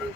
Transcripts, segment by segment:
या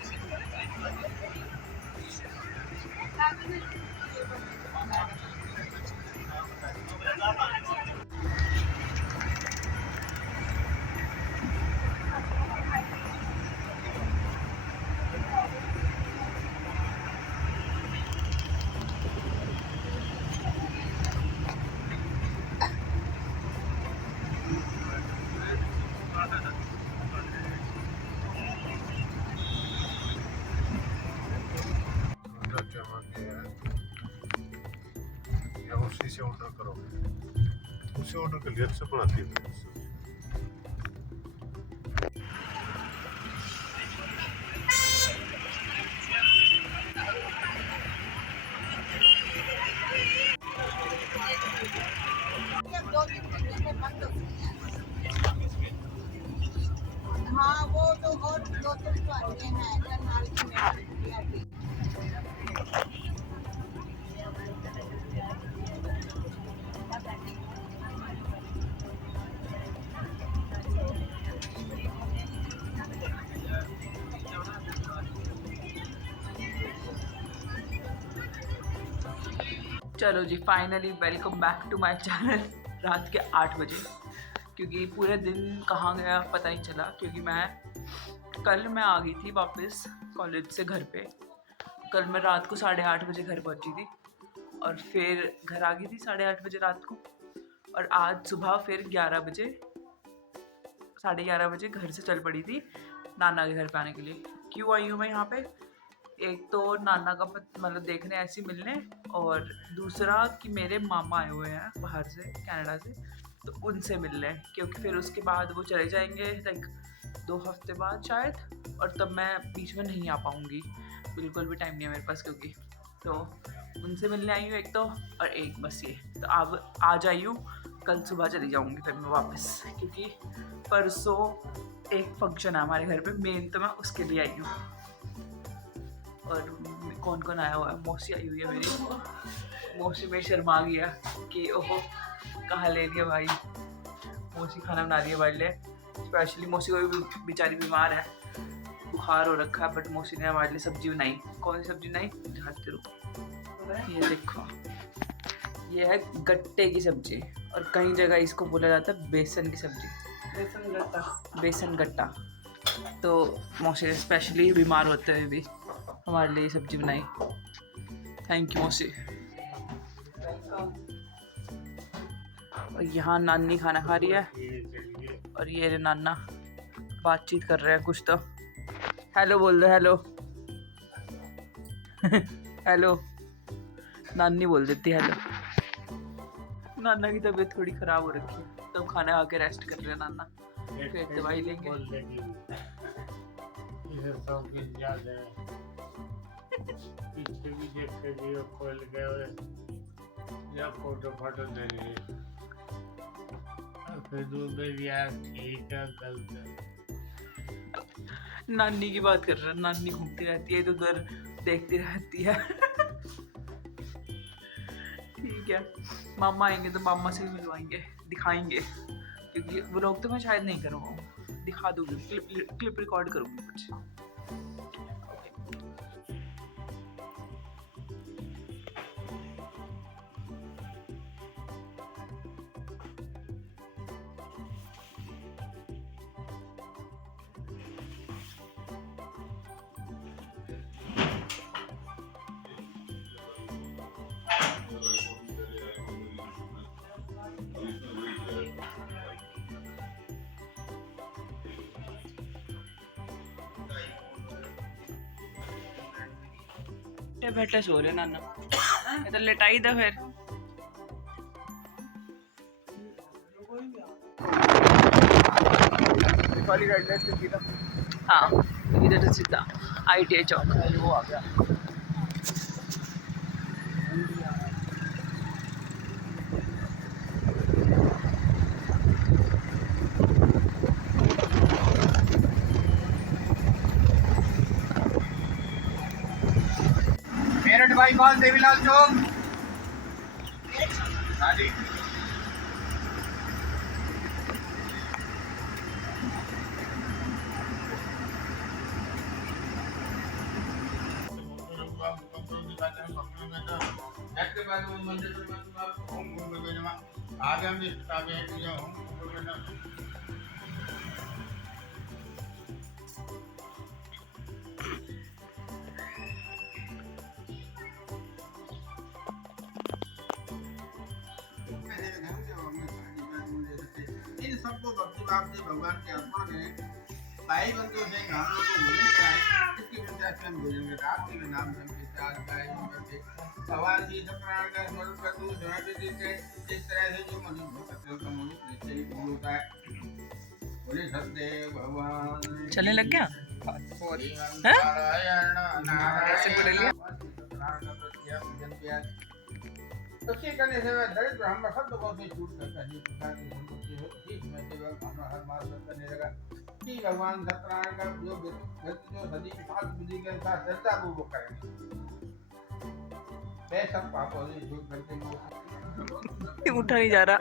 उसी से ऑर्डर करोगे, उसी ऑर्डर के लिए अच्छे बनाती है। हाँ वो तो और दो तीन तो है करनाल की में। चलो जी, finally welcome back to my channel. रात के 8 बजे, क्योंकि पूरे दिन कहाँ गया पता नहीं चला, क्योंकि कल मैं आ गई थी वापस कॉलेज से घर पे। कल मैं रात को 8:30 बजे घर पहुंची थी और फिर घर आ गई थी 8:30 बजे रात को। और आज सुबह फिर 11 बजे 11:30 बजे घर से चल पड़ी थी नाना के घर पे आने के लिए। क्यों आई हूँ मैं यहाँ पे? एक तो नाना का मतलब देखने ऐसे मिलने, और दूसरा कि मेरे मामा आए हुए हैं बाहर से, कनाडा से, तो उनसे मिलने, क्योंकि फिर उसके बाद वो चले जाएंगे लाइक 2 हफ्ते बाद शायद, और तब मैं बीच में नहीं आ पाऊँगी, बिल्कुल भी टाइम नहीं है मेरे पास, क्योंकि तो उनसे मिलने आई हूँ एक तो, और एक बस ये तो अब आज आई हूँ। कल सुबह चली जाऊँगी फिर मैं वापस, क्योंकि परसों एक फंक्शन है हमारे घर पे मेन, तो मैं उसके लिए आई हूँ। और कौन कौन आया हुआ है? मौसी आई हुई है मेरी। मौसी में शर्मा गया कि ओहो कहाँ ले लिया भाई। मौसी खाना बना रही है हमारे लिए स्पेशली। मौसी को भी बेचारी बीमार है, बुखार हो रखा है, बट मौसी ने हमारे लिए सब्जी बनाई। कौन सी सब्जी बनाई दिखाते रहो। ये देखो, ये है गट्टे की सब्जी, और कई जगह इसको बोला जाता है बेसन की सब्जी, बेसन गट्टा। तो मौसी ने स्पेशली बीमार होते हुए भी हमारे लिए सब्जी बनाई। थैंक यू मौसी। और यहाँ नानी खाना खा रही है, और ये रे नाना बातचीत कर रहे हैं कुछ तो। हेलो बोल दो, हेलो। हेलो। नानी बोल देती है हेलो। नाना की तबीयत थोड़ी ख़राब हो रखी है, तो खाना खा के रेस्ट कर रहे हैं नाना, फिर दवाई लेंगे। पीछे भी देखे वीडियो खोल गए या फोटो ले लिए, फिर दूध यार ठीक है गलत है। नानी की बात कर रहा है, नानी घूमती रहती है इधर उधर, देखती रहती है। ठीक है, मामा आएंगे तो मामा से भी मिलवाएंगे, दिखाएंगे, क्योंकि वो लोग तो मैं शायद नहीं करूँगा, दिखा दूँगी, क्लिप रिकॉर्ड करूँगी कुछ। बैठे सो रहे नाना, इधर लेटाई था फिर। हाँ, इधर से सीधा ITI चौक वो आ गया। बाईपास देवीलाल चौक। हाँ जी। इसके बाद वो मंदिर में ओम गुरुदेव नमः आगे हम इस काव्य है कि ओम गुरुदेव नमः इन सबको भक्ति भाव से भगवान के अर्पण करें। भाई बंधु से गांवों को भोजन कराएं। इसकी वजह से हम भोजन के रात के नाम धर्म के साथ गाय करके भगवान जी सत्यनारायण का स्मरण कर दूं समय पे देते इस तरह से जो मनुष्य भक्त का मनुष्य निश्चय ही पूर्ण होता है। बोले सत्यदेव भगवान चलने लग गया नारायण नारायण उसके करने से वह दरिद्र ब्राह्मण शब्द को से छूट करता है प्रकार की संपत्ति हो ठीक में केवल ब्राह्मण हर मास करने लगा कि भगवान सत्यनारायण का जो व्यक्ति जो सदी की पाप विधि के अनुसार श्रद्धा पूर्वक करेंगे वे सब पापों से छूट करके उठा नहीं जा रहा।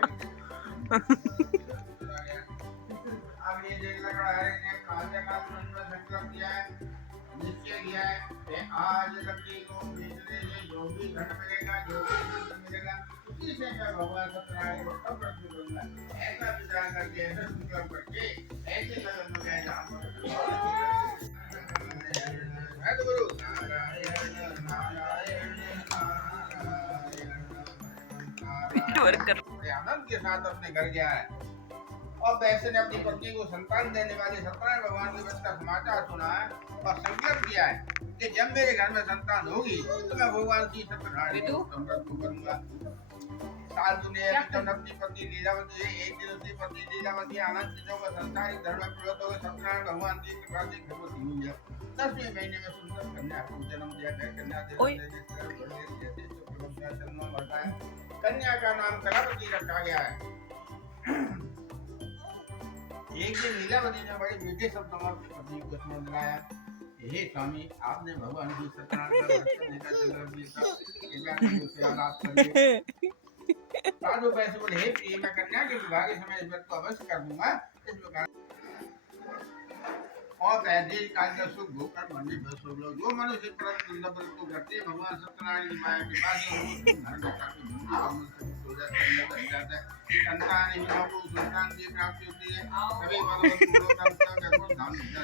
अब ये देख लगा है ने काले का संकल्प किया है निश्चय किया है कि आज लकड़ी को बेचने से जो भी धन मिलेगा जो भी धन मिलेगा उसी से मैं भगवान सत्यनारायण को सब रखूं दूंगा ऐसा विचार करके ऐसा संकल्प करके ऐसे लगन में गए जहाँ पर गुरु नारायण नारायण नारायण आनंद के साथ अपने घर गया है। और वैसे ने अपनी पत्नी को संतान देने वाले सत्यनारायण भगवान के व्रत का समाचार सुना है और संकल्प किया है कि जब मेरे घर में संतान होगी तो मैं भगवान की सत्यनारायण को व्रत करूंगा। साल दुनिया में अपनी पत्नी लीलावती है एक दिन उसकी पत्नी लीलावती आनंद चीजों का संतान धर्म में प्रवृत्त हो सत्यनारायण भगवान की कृपा से गर्भवती हुई है। 10वें महीने में सुंदर कन्या को जन्म दिया गया। कन्या कन्या का नाम कलावती रखा गया है। एक दिन लीलावती ने बड़े मीठे शब्दों में अपनी पत्नी को स्मरण दिलाया, हे स्वामी आपने भगवान की सत्यनारायण का दर्शन देकर संकल्प लिया कृपया आलाप करिए। साधु पैसे बोले हे प्रिय मैं कन्या के विवाह के समय इस व्रत को अवश्य कर दूंगा। इस प्रकार और वैदिक काल का सुख भोकर मरने पर सब लोग जो मनुष्य व्रत को करते हैं भगवान सत्यनारायण की माया के पास संतान संतान की प्राप्ति होती है। सभी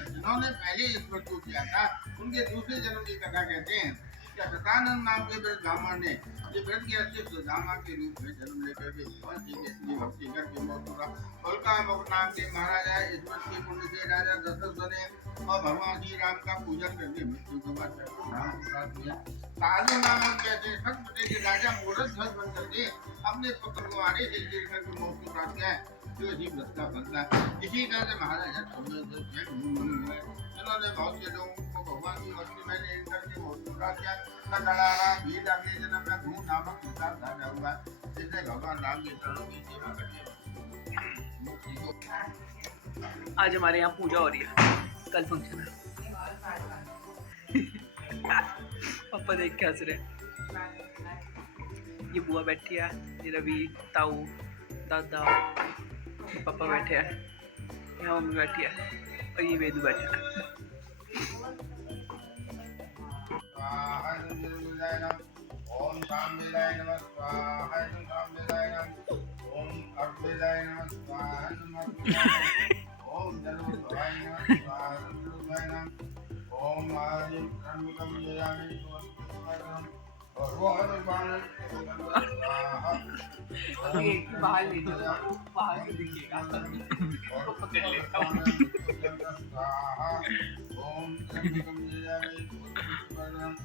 जिन्होंने पहले इस व्रत को किया था उनके दूसरे जन्म की कथा कहते हैं। सतानंद नाम के ब्राह्मण ने ये व्रत किया सुदामा के रूप में जन्म लेकर के भगवान जी के श्री भक्ति करके मौत हुआ। बलका मुख नाम के महाराजा इस व्रत के पुण्य से राजा दशरथ बने और भगवान श्री राम का पूजन करके मृत्यु के बाद राम को प्राप्त किया। साधु नामक कहते सत्य के राजा मूर्ख ध्वज बन करके अपने पुत्र को आने से गिर करके मौत को प्राप्त किया है। जो इसी व्रत का फल था। इसी तरह से महाराजा जिन्होंने बहुत से लोगों को भगवान की भक्ति में लीन करके मौत को प्राप्त किया। भीड़ अगले जन्म में भू नामक विशाल राजा हुआ जिसने भगवान राम के चरणों की सेवा करके आज हमारे यहाँ पूजा हो रही है, कल फंक्शन है। पापा देख के हंस रहे हैं। ये बुआ बैठी है, ये रवि, ताऊ, दादा, पापा बैठे हैं, यहाँ मम्मी बैठी है और ये वेदू बैठा है। ओम सामवेदाय नमः स्वाहा ओम सामवेदाय नमः ओम अर्धवेदाय नमः स्वाहा ओम धनुर्भवाय नमः स्वाहा धनुर्भवाय नमः ओम आदि ब्रह्मकं जयामि भगवान बाहर ले जाओ, बाहर से दिखेगा तो पकड़ लेता हूँ। ओम धनुर्भवाय नमः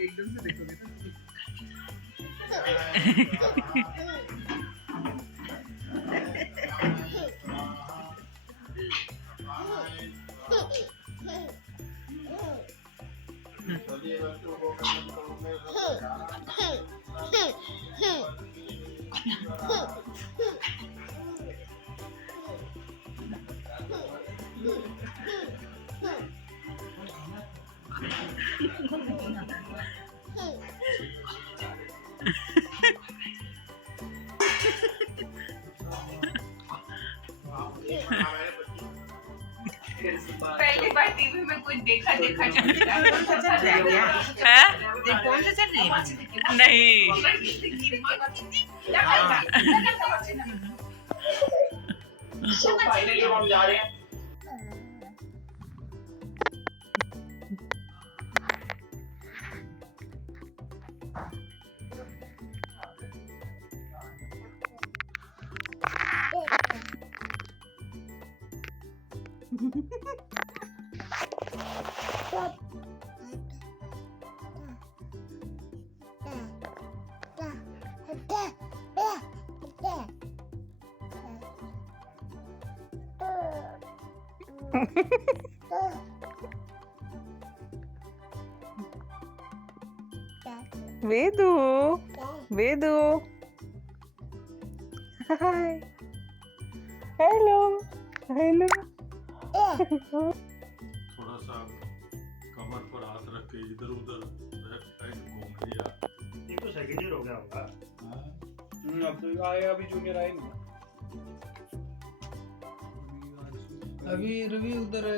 एकदम से देखोगे तो पहली बार टीवी में कुछ देखा है कौन सा चल रही है नहीं फाइनली हम जा रहे हैं। Vedu Vedu hi hello hello थोड़ा सा कमर पर हाथ रख के इधर उधर घूम लिया। ये तो सेकंड ईयर हो गया होगा। अब तो आए अभी जूनियर आए नहीं अभी रवि उधर है